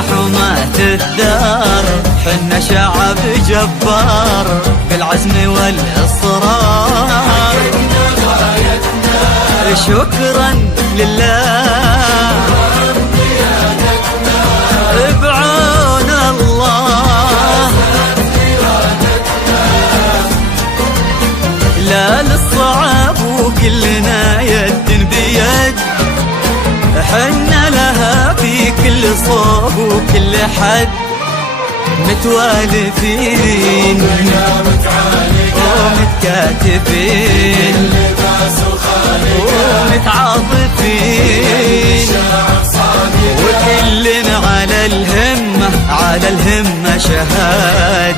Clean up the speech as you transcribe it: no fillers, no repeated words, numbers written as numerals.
يا حماة الدار حنا شعب جبار بالعزم والإصرار. شكرا لله بعون الله، لا للصعب وكلنا يد بيد، حنا لها في كل صوب وكل حد متوالفين ومتكاتفين ومتعاطفين، وكلنا على الهمة شهاد.